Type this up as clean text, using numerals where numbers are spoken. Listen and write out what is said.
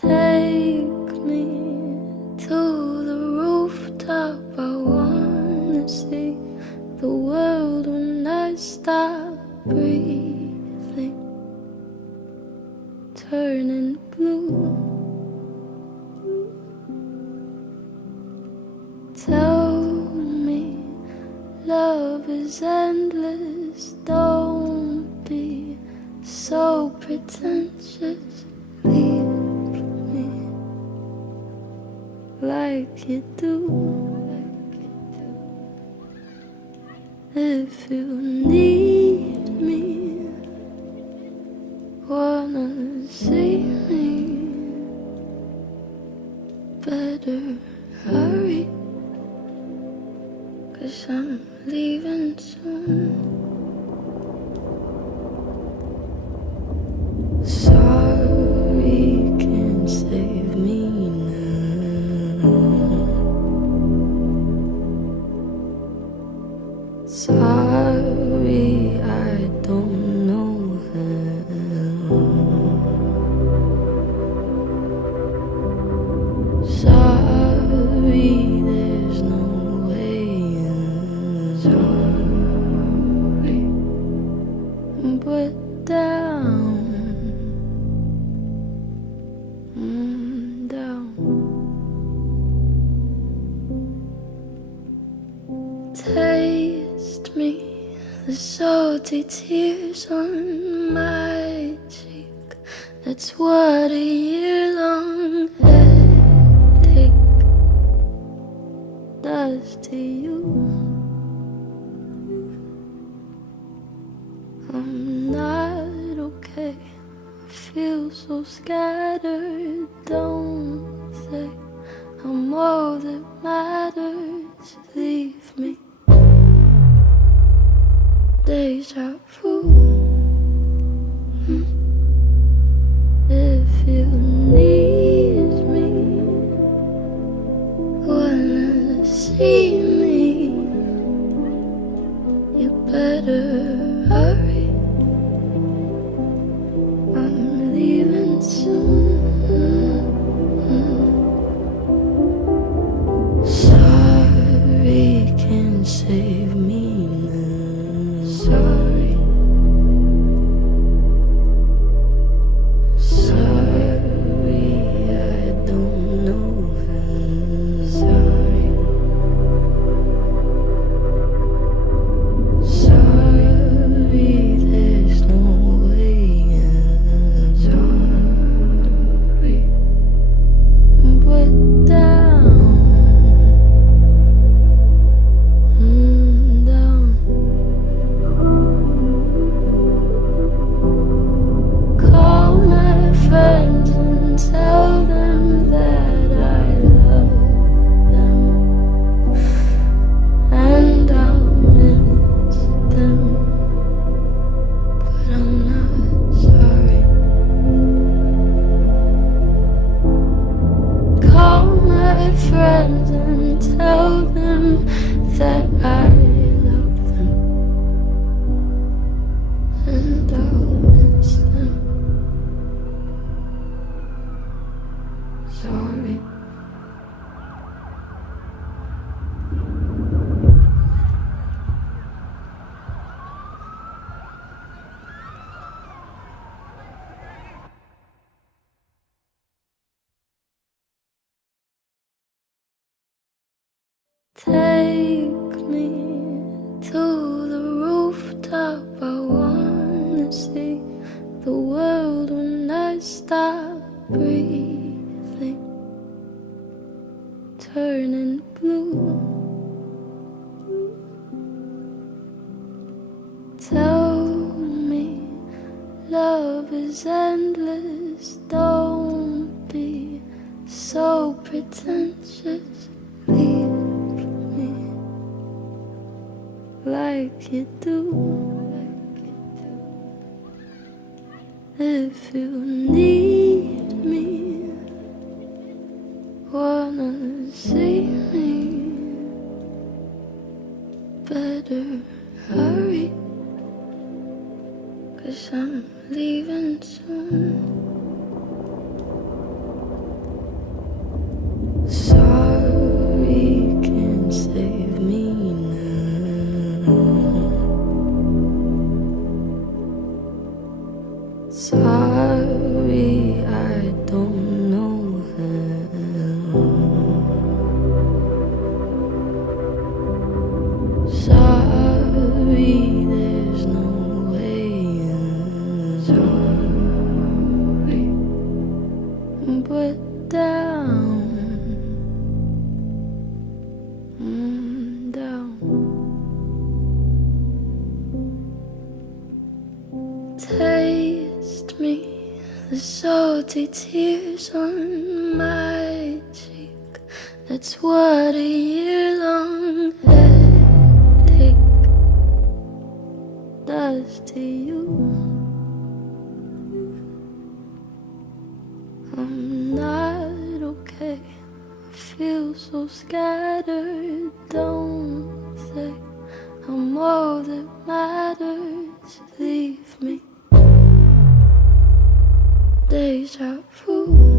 Take me to the rooftop. I wanna see the world when I stop breathing, turning blue. Tell me love is endless. Don't be so pretentious. Leave me like you do. If you need me, wanna see me, better hurry, 'cause I'm leaving soon. Sorry can't save me now. Sorry I don't know how. Sorry there's no way out. Sorry, but down. Down. Taste me, the salty tears on my cheek. That's what a year-long headache does to you. I'm not okay, I feel so scattered. Don't say I'm all that matters. Leave me. Deja vu. If you need me, wanna see me, you better hurry. I'm leaving soon. Sorry can't save me now. Sorry. Sorry I don't know how. Sorry. Sorry there's no way out. Sorry, but down. Down. Call my friends and tell them that I love them, and I'll miss them, but I'm not sorry. Call my friends and tell them that I love them, and I'll miss them. Sorry. Take me to the rooftop. I wanna see the world when I stop breathing, turning blue. Tell me love is endless. Don't be so pretentious. Leave me like you do. If you need me, wanna see me, better hurry, 'cause I'm leaving soon. but down, down. Taste me, the salty tears on my cheek. That's what a year-long headache does to you. I'm not okay, I feel so scattered. Don't say I'm all that matters. Leave me. Deja vu.